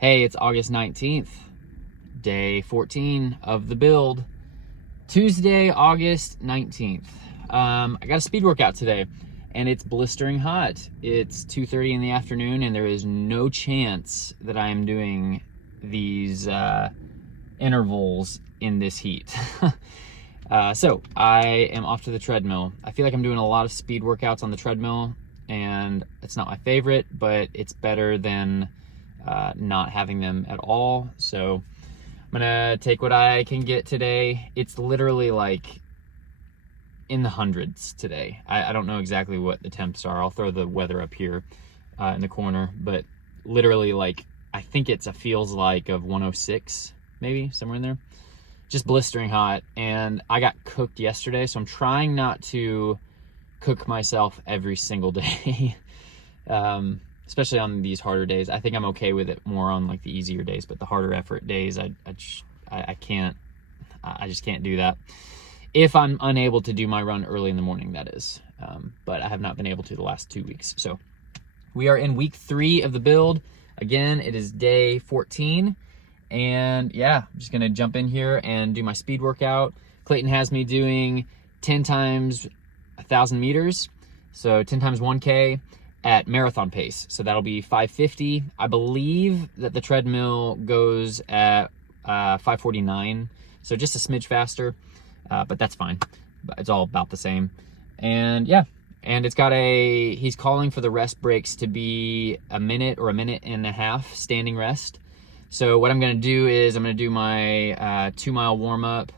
Hey, it's August 19th, day 14 of the build. Tuesday, August 19th. I got a speed workout today, and it's blistering hot. It's 2:30 in the afternoon, and there is no chance that I am doing these intervals in this heat. So I am off to the treadmill. I feel like I'm doing a lot of speed workouts on the treadmill, and it's not my favorite, but it's better than not having them at all. So I'm gonna take what I can get today. It's literally like in the hundreds today. I don't know exactly what the temps are. I'll throw the weather up here in the corner, but literally like I think it's a feels like of 106, maybe somewhere in there. Just blistering hot, and I got cooked yesterday, so I'm trying not to cook myself every single day. Especially on these harder days. I think I'm okay with it more on like the easier days, but the harder effort days, I just can't do that. If I'm unable to do my run early in the morning, that is. But I have not been able to the last 2 weeks. So we are in week 3 of the build. Again, it is day 14. And yeah, I'm just gonna jump in here and do my speed workout. Clayton has me doing 10 times 1,000 meters. So 10 times 1K. At marathon pace, so that'll be 5:50. I believe that the treadmill goes at 5:49, so just a smidge faster, but that's fine. It's all about the same. And yeah, and it's got he's calling for the rest breaks to be a minute or a minute and a half standing rest. So what I'm gonna do is I'm gonna do my 2-mile warm-up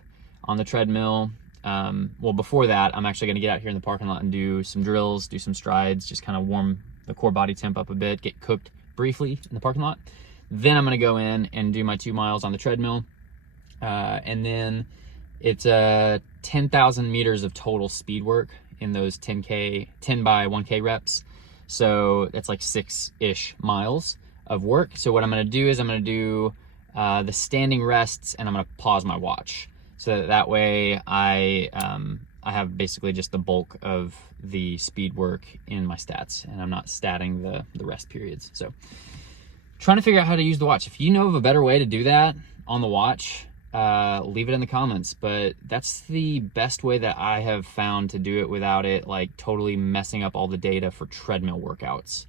on the treadmill. Well, before that, I'm actually gonna get out here in the parking lot and do some drills, do some strides, just kind of warm the core body temp up a bit, get cooked briefly in the parking lot. Then I'm gonna go in and do my 2 miles on the treadmill. And then it's 10,000 meters of total speed work in those 10 by 1K reps. So that's like 6-ish miles of work. So what I'm gonna do is I'm gonna do the standing rests, and I'm gonna pause my watch. So that way I have basically just the bulk of the speed work in my stats, and I'm not statting the rest periods. So trying to figure out how to use the watch. If you know of a better way to do that on the watch, leave it in the comments. But that's the best way that I have found to do it without it like totally messing up all the data for treadmill workouts.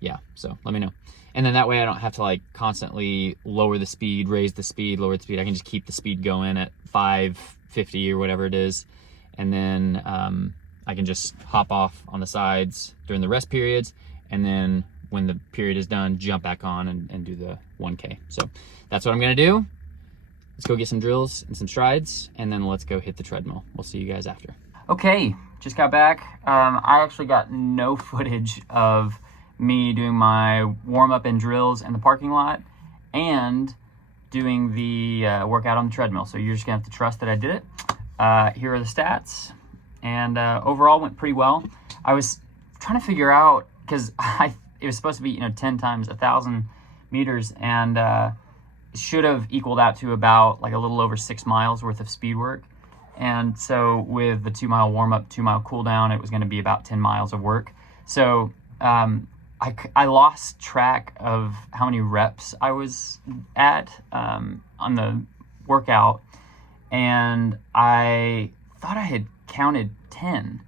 Yeah, so let me know. And then that way I don't have to like constantly lower the speed, raise the speed, lower the speed. I can just keep the speed going at 5:50 or whatever it is. And then I can just hop off on the sides during the rest periods. And then when the period is done, jump back on and do the 1K. So that's what I'm gonna do. Let's go get some drills and some strides, and then let's go hit the treadmill. We'll see you guys after. Okay, just got back. I actually got no footage of me doing my warm-up and drills in the parking lot and doing the workout on the treadmill. So you're just gonna have to trust that I did it. Here are the stats, and overall went pretty well. I was trying to figure out, because it was supposed to be 10 times 1,000 meters, and it should have equaled out to about like a little over 6 miles worth of speed work. And so with the 2-mile warm-up, 2-mile cool down, it was gonna be about 10 miles of work. So I lost track of how many reps I was at on the workout, and I thought I had counted 10,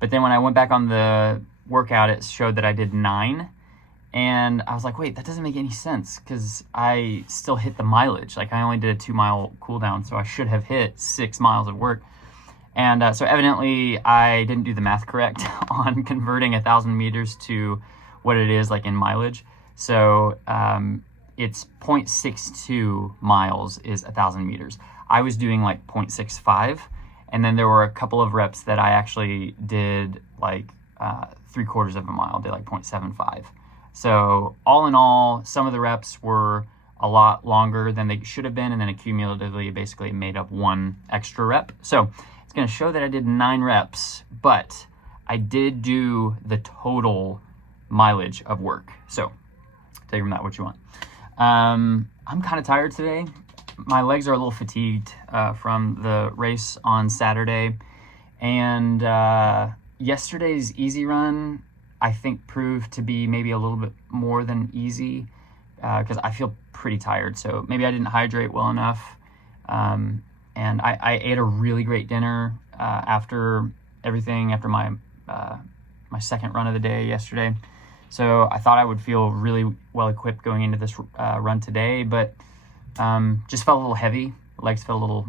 but then when I went back on the workout, it showed that I did 9, and I was like, wait, that doesn't make any sense, because I still hit the mileage. Like, I only did a 2-mile cool down, so I should have hit 6 miles of work. And so evidently I didn't do the math correct on converting 1,000 meters to what it is like in mileage. So it's 0.62 miles is 1,000 meters. I was doing like 0.65, and then there were a couple of reps that I actually did like 3/4 of a mile, did like 0.75. So all in all, some of the reps were a lot longer than they should have been, and then accumulatively basically made up 1 extra rep. So it's gonna show that I did 9 reps, but I did do the total mileage of work. So take from that what you want. I'm kind of tired today. My legs are a little fatigued from the race on Saturday, and yesterday's easy run I think proved to be maybe a little bit more than easy. because I feel pretty tired. So maybe I didn't hydrate well enough. And I ate a really great dinner after my my second run of the day yesterday. So I thought I would feel really well equipped going into this run today, but just felt a little heavy. Legs felt a little,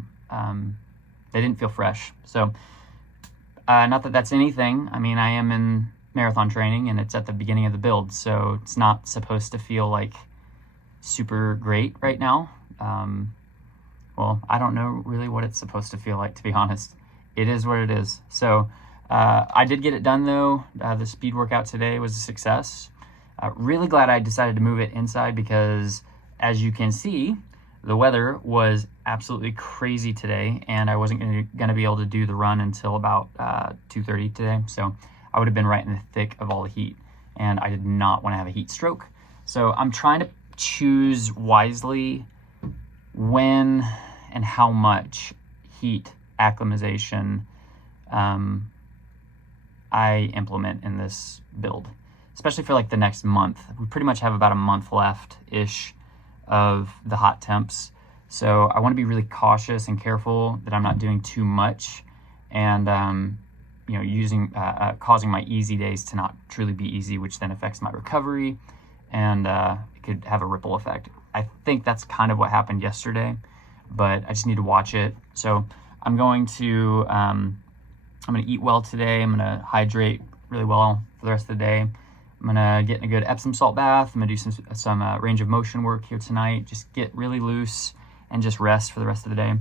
they didn't feel fresh. So not that that's anything. I mean, I am in marathon training and it's at the beginning of the build, so it's not supposed to feel like super great right now. Well, I don't know really what it's supposed to feel like, to be honest. It is what it is. So I did get it done though. The speed workout today was a success. Really glad I decided to move it inside because, as you can see, the weather was absolutely crazy today, and I wasn't going to be able to do the run until about 2:30 today. So I would have been right in the thick of all the heat, and I did not want to have a heat stroke. So I'm trying to choose wisely when and how much heat acclimatization I implement in this build, especially for like the next month. We pretty much have about a month left-ish of the hot temps. So I want to be really cautious and careful that I'm not doing too much and, causing my easy days to not truly be easy, which then affects my recovery, and it could have a ripple effect. I think that's kind of what happened yesterday, but I just need to watch it. So I'm going to eat well today. I'm going to hydrate really well for the rest of the day. I'm going to get in a good Epsom salt bath. I'm going to do some range of motion work here tonight. Just get really loose and just rest for the rest of the day.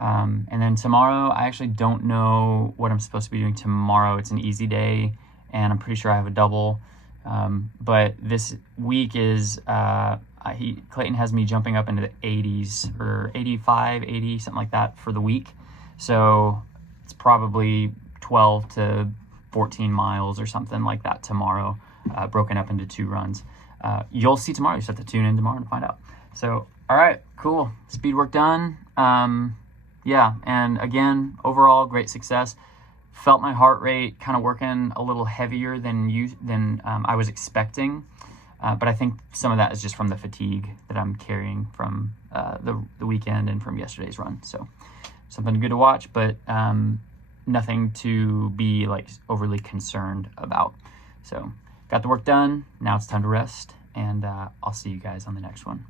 And then tomorrow, I actually don't know what I'm supposed to be doing tomorrow. It's an easy day, and I'm pretty sure I have a double. But this week is, Clayton has me jumping up into the 80s, or 85, 80, something like that for the week. So it's probably 12 to 14 miles or something like that tomorrow, broken up into 2 runs. You'll see tomorrow. You just have to tune in tomorrow to find out. So, all right, cool. Speed work done. Yeah, and again, overall, great success. Felt my heart rate kind of working a little heavier than I was expecting. But I think some of that is just from the fatigue that I'm carrying from the weekend and from yesterday's run. So something good to watch, but nothing to be like overly concerned about. So got the work done. Now it's time to rest, and I'll see you guys on the next one.